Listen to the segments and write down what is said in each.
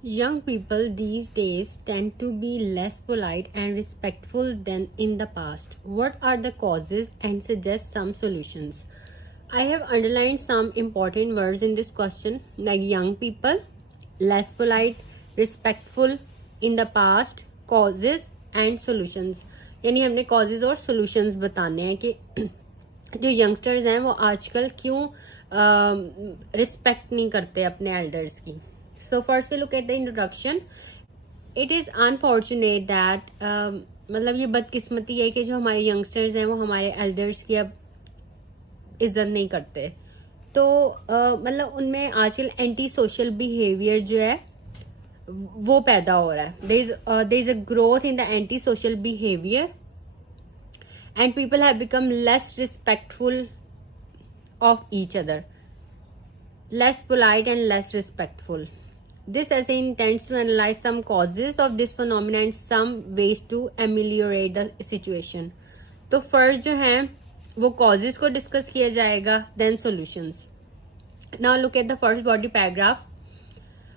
Young people these days tend to be less polite and respectful than in the past. What are the causes and suggest some solutions? I have underlined some important words in this question like young people, less polite, respectful in the past, causes and solutions. यानी हमने causes और solutions बताने हैं कि जो youngsters हैं वो आजकल क्यों respect नहीं करते अपने elders की. So first we look at the introduction. It is unfortunate that मतलब ये बदकिस्मती है कि जो हमारे यंगस्टर्स हैं वो हमारे एल्डर्स की अब इज्जत नहीं करते. तो मतलब उनमें आजकल एंटी सोशल बिहेवियर जो है वो पैदा हो रहा है. There is a growth in the anti social behaviour and people have become less respectful of each other, less polite and less respectful. This essay intends to analyze some causes of this phenomenon and some ways to ameliorate the situation. तो first जो है वो causes को discuss किया जाएगा, then solutions. Now look at the first body paragraph.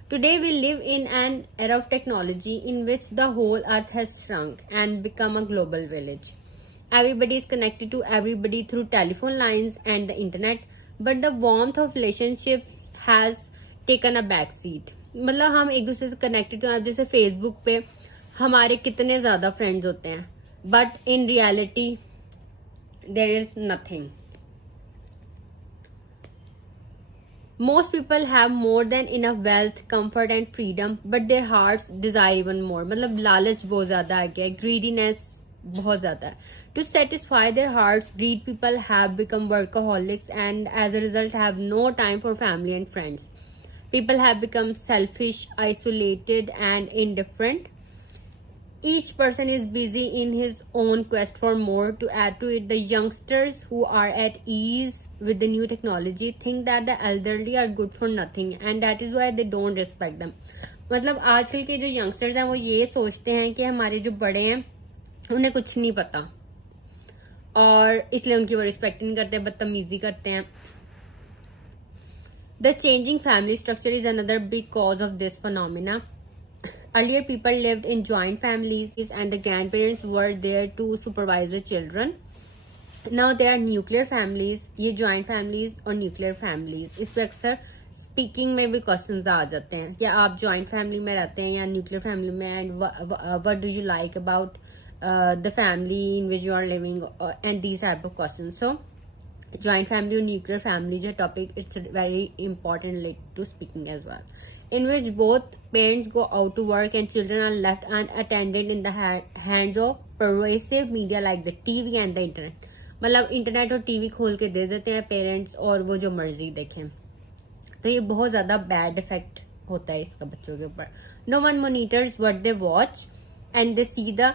Today we live in an era of technology in which the whole earth has shrunk and become a global village. Everybody is connected to everybody through telephone lines and the internet, but the warmth of relationships has taken a back seat. मतलब हम एक दूसरे से connected तो जैसे Facebook पे हमारे कितने ज्यादा फ्रेंड्स होते हैं, but in reality there is nothing. Most people have more than enough wealth, comfort and freedom, but their hearts desire even more. मतलब लालच बहुत ज्यादा आ गया है, greediness बहुत ज्यादा है. To satisfy their hearts, greed people have become workaholics and as a result have no time for family and friends. People have become selfish, isolated and indifferent. Each person is busy in his own quest for more. To add to it, the youngsters who are at ease with the new technology think that the elderly are good for nothing and that is why they don't respect them. मतलब आजकल के जो youngsters हैं वो ये सोचते हैं कि हमारे जो बड़े हैं उन्हें कुछ नहीं पता और इसलिए उनकी वो रिस्पेक्ट नहीं करते, बदतमीजी करते हैं. The changing family structure is another big cause of this phenomena. Earlier, people lived in joint families and the grandparents were there to supervise the children. Now there are nuclear families. ये joint families और nuclear families. इस पे अक्सर speaking में भी questions आ जाते हैं कि आप joint family में रहते हैं या nuclear family में, and what do you like about the family in which you are living, and these type of questions. So joint family or nuclear family जो topic, it's very important related to speaking as well, in which both parents go out to work and children are left unattended in the hands of pervasive media like the TV and the internet. मतलब internet और TV खोल के दे देते हैं parents और वो जो मर्जी देखें. तो ये बहुत ज्यादा बैड इफेक्ट होता है इसका बच्चों के ऊपर. No one monitors what they watch and they see the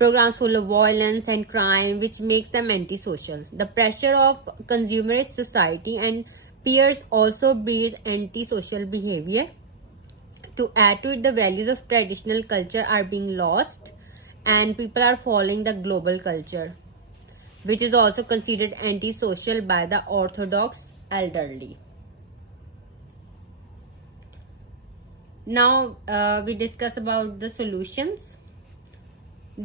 programs full of violence and crime which makes them antisocial. The pressure of consumerist society and peers also breeds antisocial behavior. To add to it, the values of traditional culture are being lost and people are following the global culture, which is also considered antisocial by the orthodox elderly. Now we discuss about the solutions.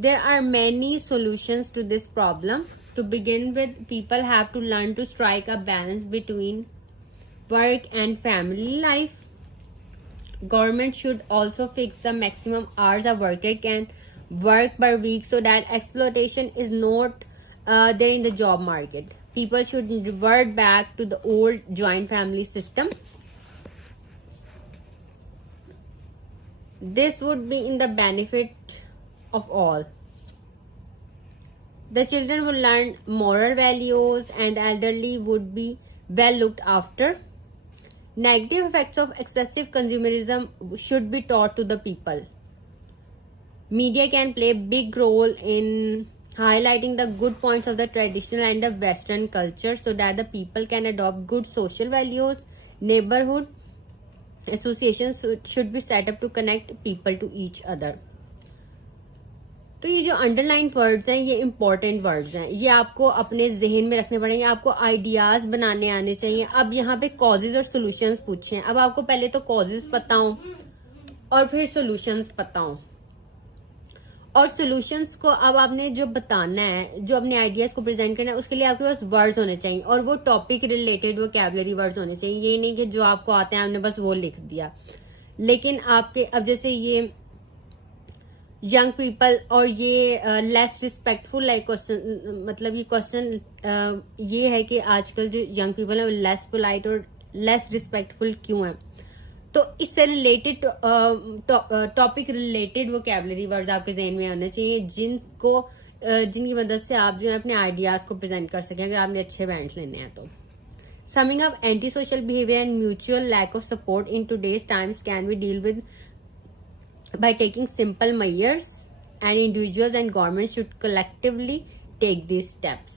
There are many solutions to this problem. To begin with, people have to learn to strike a balance between work and family life. Government should also fix the maximum hours a worker can work per week so that exploitation is not there in the job market. People should revert back to the old joint family system. This would be in the benefit of all. The children will learn moral values and the elderly would be well looked after. Negative effects of excessive consumerism should be taught to the people. Media can play a big role in highlighting the good points of the traditional and the Western culture so that the people can adopt good social values. Neighborhood associations should be set up to connect people to each other. तो ये जो underline words हैं ये important words हैं, ये आपको अपने जहन में रखने पड़ेंगे, आपको आइडियाज बनाने आने चाहिए. अब यहाँ पे कॉजेज और सोल्यूशंस पूछे हैं. अब आपको पहले तो कॉजेज पता हो और फिर सॉल्यूशंस पता हो। और सॉल्यूशंस को अब आपने जो बताना है, जो अपने आइडियाज को प्रेजेंट करना है, उसके लिए आपके पास वर्ड्स होने चाहिए और वो टॉपिक रिलेटेड वोकैबुलरी वर्ड्स होने चाहिए। ये नहीं कि जो आपको आते हैं आपने बस वो लिख दिया। लेकिन आपके अब जैसे ये यंग पीपल और ये लेस रिस्पेक्टफुल लाइक क्वेश्चन, मतलब ये क्वेश्चन ये है कि आजकल जो यंग पीपल है वो लेस पोलाइट और लेस रिस्पेक्टफुल क्यों है। तो इससे related topic related vocabulary words आपके जहन में आने चाहिए, जिनकी मदद से आप जो है अपने आइडियाज को प्रेजेंट कर सकें अगर आपने अच्छे बैंड्स लेने हैं तो। Summing up, antisocial behavior and mutual lack of support in today's times can be dealt with by taking simple measures, and individuals and governments should collectively take these steps.